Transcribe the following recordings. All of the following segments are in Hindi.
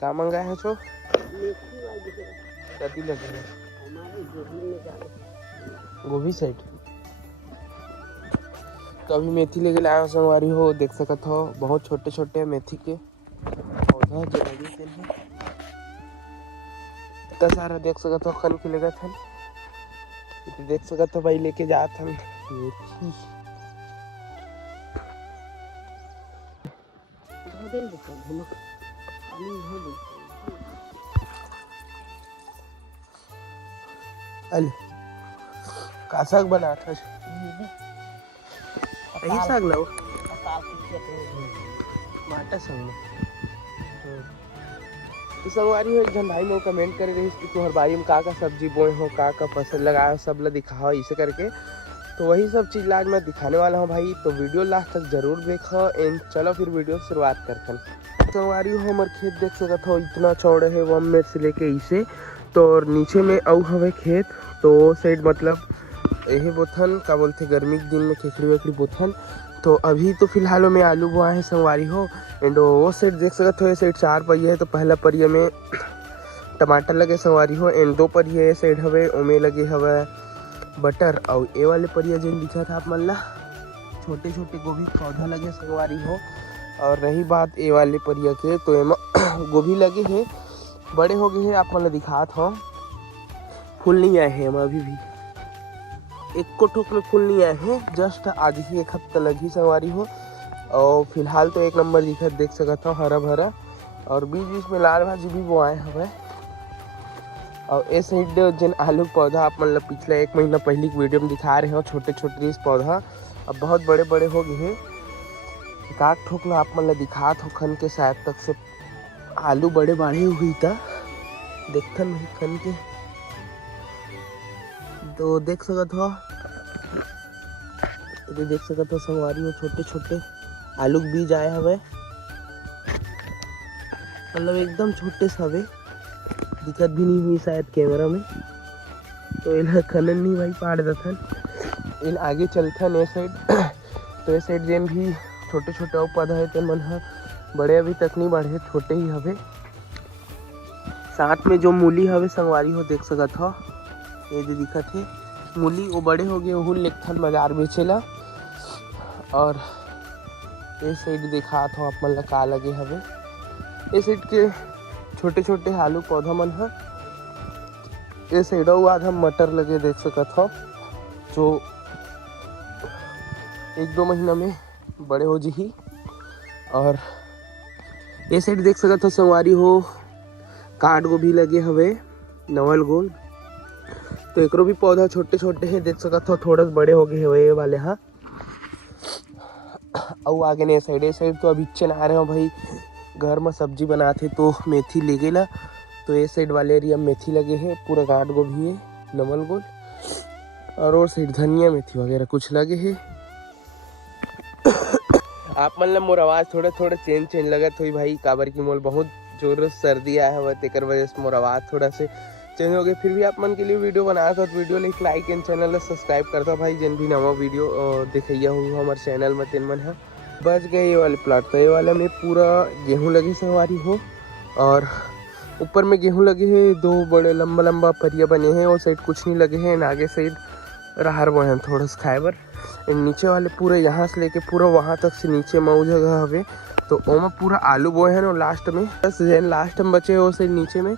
का मंगाए है सो मेथी वाली है कति लगे है हमारे गोभी में डाले गोभी साइड। तो अभी मेथी लेके लाया संगवारी हो, देख सकत हो बहुत छोटे छोटे मेथी के पौधा जो लगे थे इतना सारा देख सकत हो खन के लगा था। तो देख सकत हो भाई लेके जात हम मेथी धोदेल बेटा धमक पानी धो दे अल का साग बना था यही साग लाओ पताल की चटनी माटा संग में। तो संगवारी हो एक जन भाई में कमेंट करे रही कि तुम्हारे बाड़ी में का सब्जी बोए हो का फसल लगाए हो सब ला दिखाओ इसे करके। तो वही सब चीज़ आज मैं दिखाने वाला हूँ भाई, तो वीडियो लास्ट तक जरूर देखो एंड चलो फिर वीडियो शुरुआत करते हैं। संगवारी हो हमारे खेत देख सकत हो इतना चौड़े है 1 मिनट से लेके इसे, तो नीचे में अऊ हवे खेत तो साइड मतलब यही बोथन का बोलते गर्मी के दिन में खेखड़ी वेखड़ी बोथन। तो अभी तो फिलहाल में आलू बोआ है संगवारी हो एंड वो साइड देख सकते हो ये साइड 4 पहिया है। तो पहला पहिया में टमाटर लगे संगवारी हो एंड 2 पहिया ये साइड हवे ओमे लगे हवे बटर और ये वाले परिया जिन दिखा था आप मन ला छोटे छोटे गोभी पौधा लगे संगवारी हो। और रही बात ये वाले परिया के तो एमा गोभी लगे हैं बड़े हो गए हैं आप मन ला दिखात हो, फूल नहीं आए हैं एमा अभी भी एक को ठोक में फूल नहीं आए हैं, जस्ट आज ही 1 हफ्ता लगी संगवारी हो। और फिलहाल तो 1 नंबर दिखत देख सकत हो हरा भरा और बीच बीच में लाल भाजी भी वो आए हवे। और ये साइड जिन आलू पौधा आप मतलब पिछले 1 महीना पहले की वीडियो में दिखा रहे हो छोटे छोटे इस पौधा अब बहुत बड़े बड़े हो गए हैं। काट ठोक ला आप मतलब दिखा हो खन के शायद तक से आलू बड़े बाढ़े हुई था देखथन खन के तो देख सकत हो ये देख सकत हो संगवारी हो छोटे छोटे आलू के बीज आए हवे मतलब एकदम छोटे सवे दिक्कत भी नहीं हुई शायद कैमरा में। तो इन खनन नहीं भाई पाड़ दथन इन आगे चलथन ये साइड तो ये साइड जेन भी छोटे छोटे और पौधा है तो मन है बड़े अभी तक नहीं बढ़े छोटे ही हवे। साथ में जो मूली हवे संगवारी हो देख सकत हो ये जो दिखत है मूली वो बड़े हो गए वो लेथन बाजार बेचेला। और ये साइड दिखा था आप मन ला का लगे हवे ये साइड के छोटे छोटे आलू पौधा मन है ये साइड आधा मटर लगे देख सकत हो जो 1-2 महीना में बड़े हो जी। और ये साइड देख सकत हो संगवारी हो काट गोभी लगे हवे नवल गोल तो एकरो भी पौधा छोटे छोटे हैं देख सकत हो थोड़ा बड़े हो गए हवे ये वाले हाँ। और आगे ने साइड तो अभी चला रहे हो भाई घर में सब्जी बनाते तो मेथी ले गेला तो ये साइड वाले एरिया में मेथी लगे हैं पूरा गाट गोभी है नवल गोल और साइड धनिया मेथी वगैरह कुछ लगे हैं। आप मतलब मोर आवाज़ थोड़ा चेंज लगत हुई भाई काबर की मोल बहुत जोर सर्दी आया हुआ तेकर वजह से मोर आवाज़ थोड़ा से चेंज हो गया। फिर भी आप मन के लिए वीडियो बनाया था तो video like and channel subscribe करता भाई जिन भी नवा वीडियो देखिया हूँ हमारे चैनल में तेन मन है। बच गए ये वाले प्लाट तो ये वाले में पूरा गेहूँ लगे संगवारी हो और ऊपर में गेहूँ लगे हैं 2 बड़े लंबा लंबा परिया बने हैं और साइड कुछ नहीं लगे हैं आगे साइड राहर बोए हैं थोड़ा सा खाइबर नीचे वाले पूरे यहाँ से लेके पूरा वहाँ तक से नीचे मऊ जगह हवे तो ओमा पूरा आलू बोए हैं और लास्ट में बस लास्ट में बचे वो साइड नीचे में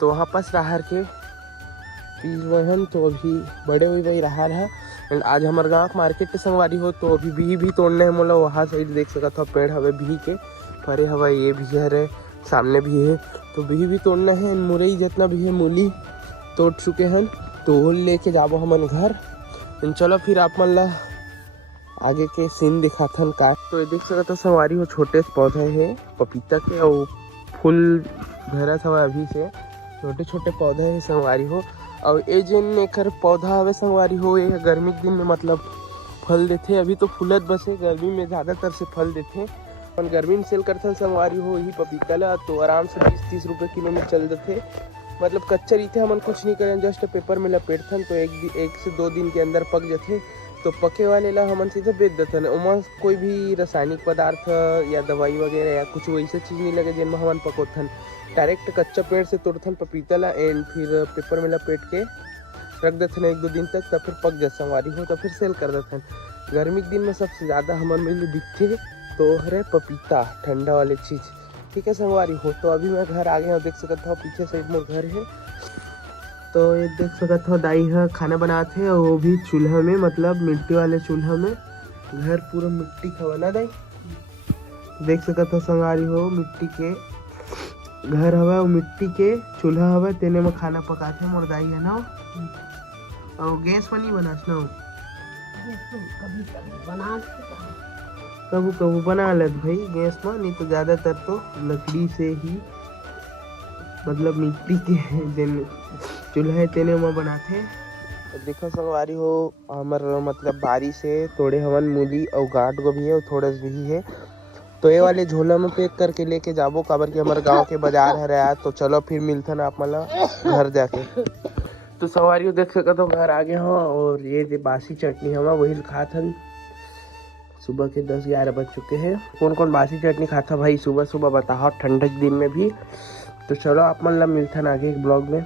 तो वहाँ पास राहर के बीज बोए हैं तो अभी बड़े हुई वही राहर है। एंड आज हमारे गाँव मार्केट के संगवारी हो तो अभी भी तोड़ने हैं मोला वहाँ साइड देख सकता हो पेड़ हवे भी के फरे हवा ये भी है सामने भी है तो भी तोड़ना है। मुरई जितना भी है मूली तोड़ चुके हैं तो वो लेके जाबो हमन घर। चलो फिर आप मन ला आगे के सीन दिखाथन का तो ये देख सकते हो संगवारी हो छोटे पौधे हैं पपीता के और फूल भरा था अभी से छोटे छोटे पौधे हैं संगवारी हो। और ये जिन एकर पौधा हवे संगवारी हो ये गर्मी के दिन में मतलब फल देते अभी तो फूलत बसे गर्मी में ज़्यादातर से फल देते और गर्मी में सेल करते संगवारी हो यही पपीता ला तो आराम से 20-30 रुपये किलो में चल देते मतलब कच्चा रीते हमन कुछ नहीं करें जस्ट पेपर में लपेटथन तो 1 से 2 दिन के अंदर पक जाते तो पके वाले ला हमन सीधे बेच देथन। ओमा कोई भी रासायनिक पदार्थ या दवाई वगैरह या कुछ वैसे चीज़ नहीं लगे जिनमें हमन पकोथन। डायरेक्ट कच्चा पेड़ से तोड़थन पपीता ला एंड फिर पेपर में लपेट के रख देथन 1-2 दिन तक, तब फिर पक जात संगवारी हो, तब फिर सेल कर देथन। गर्मी के दिन में सबसे ज़्यादा हमन में दिखते तो हरे पपीता, ठंडा वाले चीज़। ठीक है संगवारी हो, तो अभी मैं घर आ गया हूँ, देख सकता हूँ पीछे साइड मोर घर है। तो ये देख सकता हूँ दाई है खाना बनाते हैं, वो भी चूल्हा में, मतलब मिट्टी वाले चूल्हा में। घर पूरा मिट्टी का बना दाई, देख सकता हूँ संगवारी हो, मिट्टी के घर हवा, मिट्टी के चूल्हा हवा, तेने में खाना पकाते हैं मोर दाई है ना। और गैस पर नहीं बनास ना, कभी कभी बना कबू कबू बना लेत भाई गैस में, नहीं तो ज़्यादातर तो लकड़ी से ही, मतलब मिट्टी के दिन चूल्हा तेने में बनाते हैं। देखो संगवारी हो, हमार मतलब बारी से थोड़े हवन मूली और गांठ गोभी है और थोड़ा भी है, तो ये वाले झोला में पैक करके लेके जाबो, काबर कि हमारे गांव के बाजार है रहा। तो चलो फिर मिलथन आप मला घर जाके। तो संगवारी हो देख सकते हो घर आ गए हो, और ये जो बासी चटनी हवा वही खाथन। सुबह के 10-11 बज चुके हैं। कौन कौन बासी चटनी खाता भाई सुबह सुबह बताओ, ठंडक दिन में भी। तो चलो आप मन ला मिलथन आगे एक ब्लॉग में।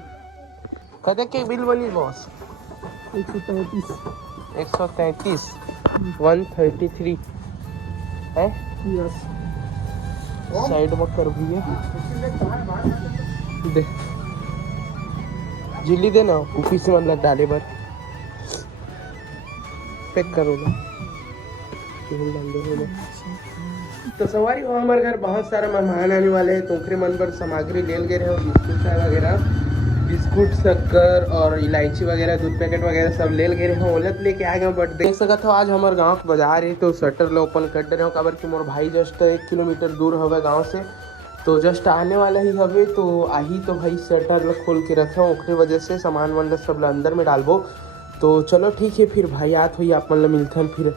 कदे के बिल बनी बॉस? 133 133 133 है। यस साइड में कर भैया दे जिली देना ऑफिस में मतलब डाले बर पैक करो ना। तो सवारी हो, हमारे घर बहुत सारे मेहमान आने वाले हैं, तो ओकरे मन पर सामग्री ले गए रहे, बिस्कुट चाय वगैरह, बिस्कुट शक्कर और इलायची वगैरह, दूध पैकेट वगैरह सब ले गए रहे, ओलत लेके आ गए। बट देख सकते हो आज हमारे गांव के बाजार है, तो शटर ला ओपन कर दे रहे हो, काबर कि मोर भाई जस्ट 1 किलोमीटर दूर हवे गाँव से, तो जस्ट आने वाला ही हवे। तो आही तो भाई शटर ला खोल के रखे, ओकरे वजह से सामान वान सब ला अंदर में डालबो। तो चलो ठीक है, फिर भाई आत हुई आप मन ला मिलथन फिर